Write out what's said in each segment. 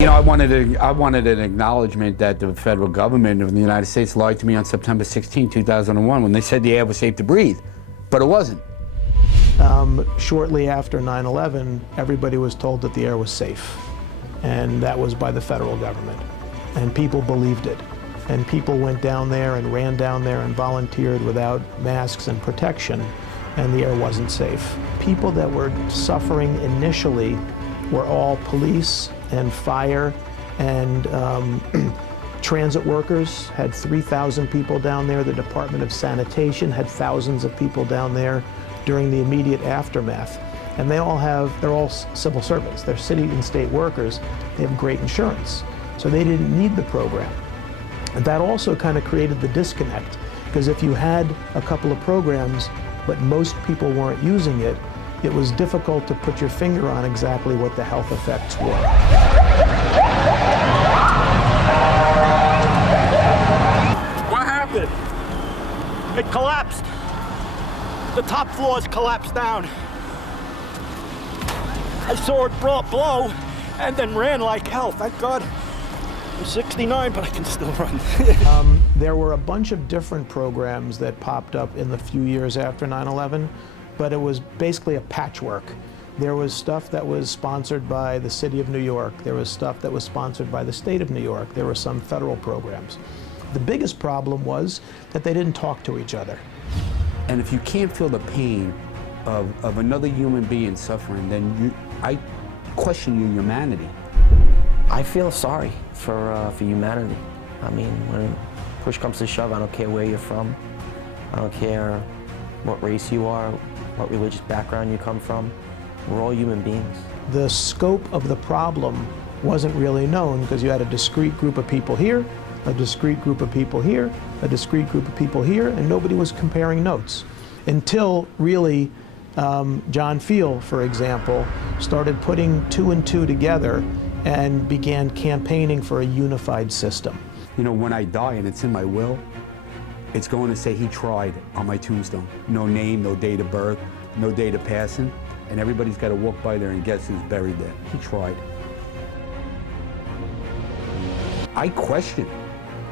You know, I wanted an acknowledgement that the federal government of the United States lied to me on September 16, 2001 when they said the air was safe to breathe, but it wasn't. Shortly after 9/11, everybody was told that the air was safe, and that was by the federal government, and people believed it. And people went down there and ran down there and volunteered without masks and protection, and the air wasn't safe. People that were suffering initially were all police and fire and transit workers. Had 3,000 people down there. The Department of Sanitation had thousands of people down there during the immediate aftermath. And they're all civil servants. They're city and state workers. They have great insurance. So they didn't need the program. And that also kind of created the disconnect, because if you had a couple of programs, but most people weren't using it, it was difficult to put your finger on exactly what the health effects were. What happened? It collapsed. The top floors collapsed down. I saw it blow and then ran like hell. Thank God. I'm 69, but I can still run. There were a bunch of different programs that popped up in the few years after 9/11, but it was basically a patchwork. There was stuff that was sponsored by the city of New York. There was stuff that was sponsored by the state of New York. There were some federal programs. The biggest problem was that they didn't talk to each other. And if you can't feel the pain of another human being suffering, then I question your humanity. I feel sorry for humanity. I mean, when push comes to shove, I don't care where you're from. I don't care what race you are, what religious background you come from. We're all human beings. The scope of the problem wasn't really known, because you had a discrete group of people here, a discrete group of people here, a discrete group of people here, and nobody was comparing notes. Until really John Field, for example, started putting 2 and 2 together and began campaigning for a unified system. You know, when I die and it's in my will, it's going to say he tried on my tombstone. No name, no date of birth, no date of passing, and everybody's got to walk by there and guess who's buried there. He tried. I question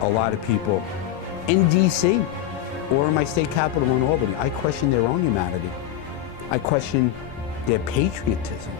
a lot of people in D.C. or in my state capital in Albany. I question their own humanity. I question their patriotism.